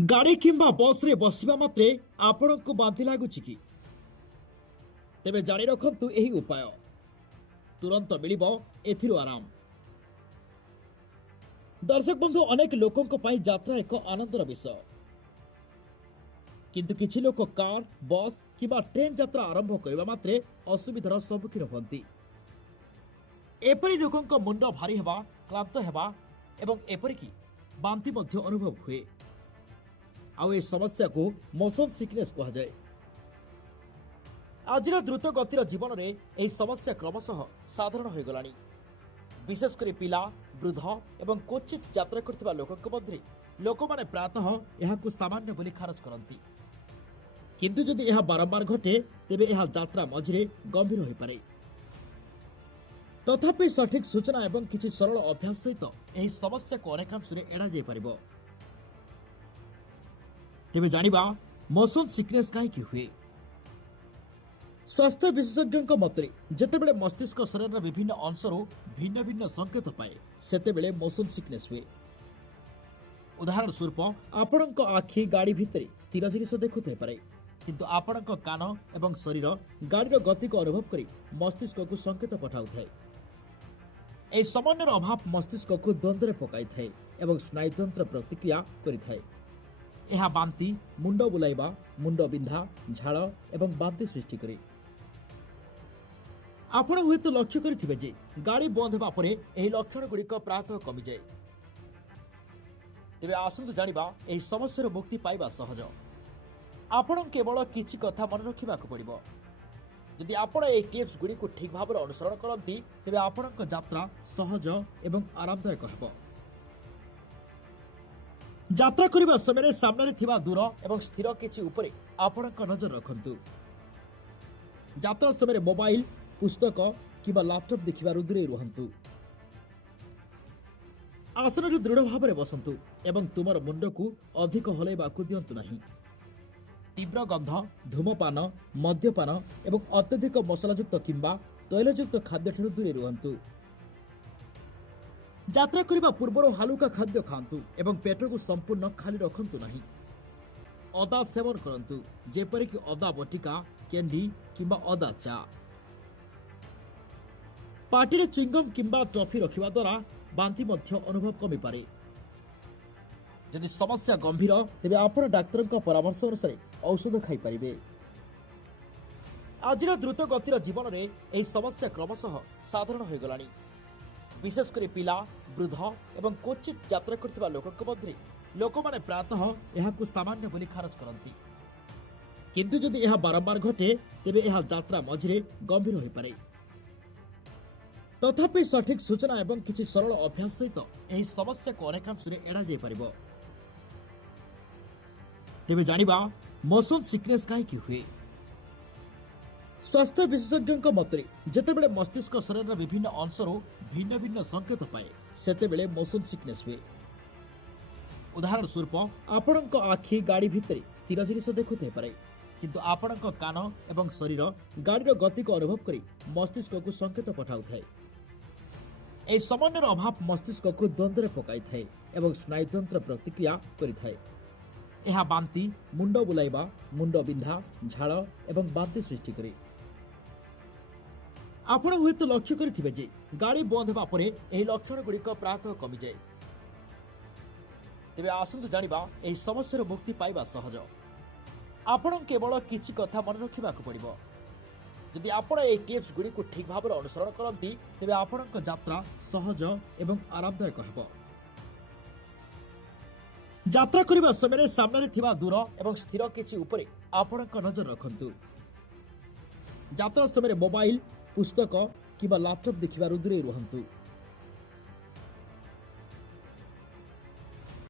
गाड़ी किंबा बस रे बसिबा मात्रे आपनको बांति लागुछि कि तेबे जानि रखंतु एही उपाय तुरंत मिलिबो एथिरो आराम। दर्शक बंधु अनेक लोकंक पई यात्रा एक आनंदर विषय, किंतु किछि लोक कार बस किंबा ट्रेन यात्रा आरंभ करबा मात्रे असुविधार सम्मुखीन होती। एपरि लोकंक मुंड भारी हेबा, क्लांत हेबा एवं एपरिकी बांति मध्य अनुभव हुए। आउ ए समस्या को मोशन सिकनेस कहा जाए। आज द्रुत गतिर जीवन में यह समस्या क्रमशः साधारण हो गलानी। विशेषकर पिला वृद्ध एवं क्वचित यात्रा करथिबा लोकक मध्य लोक माने प्रातः यहाकु सामान्य बोली खारज करती, किंतु जदि यह बारंबार घटे तेबे यह यात्रा मझिरे गंभीर हो पारे। तथापि सठिक सूचना एवं किछि सरल अभ्यास सहित यह समस्या को अनेकांश एड़ा जाय परिबो। तेबे जानिबा मोशन सिकनेस कहीं हुए। स्वास्थ्य विशेषज्ञ मतरे जेतेबेले मस्तिष्क शरीर विभिन्न अंशरू भिन्न भिन्न संकेत पाए सेतेबेले मोशन सिकनेस हुए। उदाहरण स्वरूप आपणक आखि गाड़ी भितरे स्थिर जिनिस देखुते पारे, किंतु आपणक कान एवं शरीर गाड़ीर गति को अनुभव करी मस्तिष्क को संकेत पठाउଥାଏ। ए समन्वयर अभाव मस्तिष्क को द्वंद्व पकाई थाए एवं स्नायुतंत्र प्रतिक्रिया करिଥାଏ। यह बांति, मुंड बुलाइबा, मुंड बिंधा, झाड़ एवं बांति सृष्टि करे। आपण हुए लक्ष्य करिथिबे जे गाड़ी बंद हेबा परे एही लक्षण गुड़िक प्रातः कमी जाए। तेबे आसंतु जानिबा एही समस्यार मुक्ति पाइबा सहज। आपण केवल किछि कथा मन रखिबाक पड़िबो। यदि आपण एही टिप्स गुड़िक ठीक भाव अनुसरण करंती तेबे आपणक यात्रा सहज एवं आरामदायक हेबो। यात्रा करबा समय सामने थिबा दूर एवं स्थिर किछि उपरे आपणक नजर रखंतु। यात्रा समय मोबाइल, पुस्तक किबा लैपटॉप देखिबारु दूरे रुहंतु। आसन दृढ़ भाव में बसंतु एवं तुमर मुंड को अधिक हलैबाकु दियंतु नहीं। तीव्र गंध, धूमपान, मद्यपान एवं अत्यधिक मसलायुक्त किंबा तैलयुक्त खाद्य ठुर दूरे रुहंतु। यात्रा करने पूर्व हालुका खाद्य खातु एवं पेट को संपूर्ण खाली रखंतु नहीं। अदा सेवन करंतु, जेपरिक अदा बटिका, कैंडी किंबा अदा चा। पार्टी च्युइंगम किंबा टॉफी रखिबा द्वारा बांति मध्य अनुभव कमी पारे। यदि समस्या गंभीर तेबे आपण डाक्टर परामर्श अनुसार औषध खाई परिबे। आज द्रुत गतिर जीवन में यह समस्या क्रमशः साधारण हो गलानी। विशेषकर पिला वृद्ध एवं क्वचित यात्रा करथिबा लोकक मध्य लोक माने प्रातः यहाकु सामान्य बोली खारज करती, किंतु जदि यह बारंबार घटे तेबे यह यात्रा मझिरे गंभीर हो पारे। तथापि सठिक सूचना एवं किछि सरल अभ्यास सहित यह समस्या को अनेकांश एड़ा जाय परिबो। तेबे जानिबा मोशन सिकनेस कहीं हुए। स्वास्थ्य विशेषज्ञ मतरे जेतेबेले मस्तिष्क शरीर विभिन्न अंशरू भिन्न भिन्न संकेत पाए सेतेबेले मोशन सिकनेस हुए। उदाहरण स्वरूप आपणक आखि गाड़ी भितरे स्थिर जिनिस देखुते पारे, किंतु आपणक कान एवं शरीर गाड़ीर गति को अनुभव करी मस्तिष्क को संकेत पठाउଥାଏ। ए समन्वयर अभाव मस्तिष्क को द्वंद्व पकाई थाए एवं स्नायुतंत्र प्रतिक्रिया करिଥାଏ। यह बांति, मुंड बुलाइबा, मुंड बिंधा, झाड़ एवं बांति सृष्टि करे। आपण हुए लक्ष्य करिथिबे जे गाड़ी बंद हेबा परे एही लक्षण गुड़िक प्रातः कमी जाए। तेबे आसंतु जानिबा एही समस्यार मुक्ति पाइबा सहज। आपण केवल किछि कथा मन रखिबाक पड़िबो। यदि आपण एही टिप्स गुड़िक ठीक भाव अनुसरण करंती तेबे आपणक यात्रा सहज एवं आरामदायक हेबो। यात्रा करबा समय सामने थिबा दूर एवं स्थिर किछि उपरे आपणक नजर रखंतु। यात्रा समय मोबाइल, पुस्तक किबा लैपटॉप देखिबारु दूरे रुहंतु।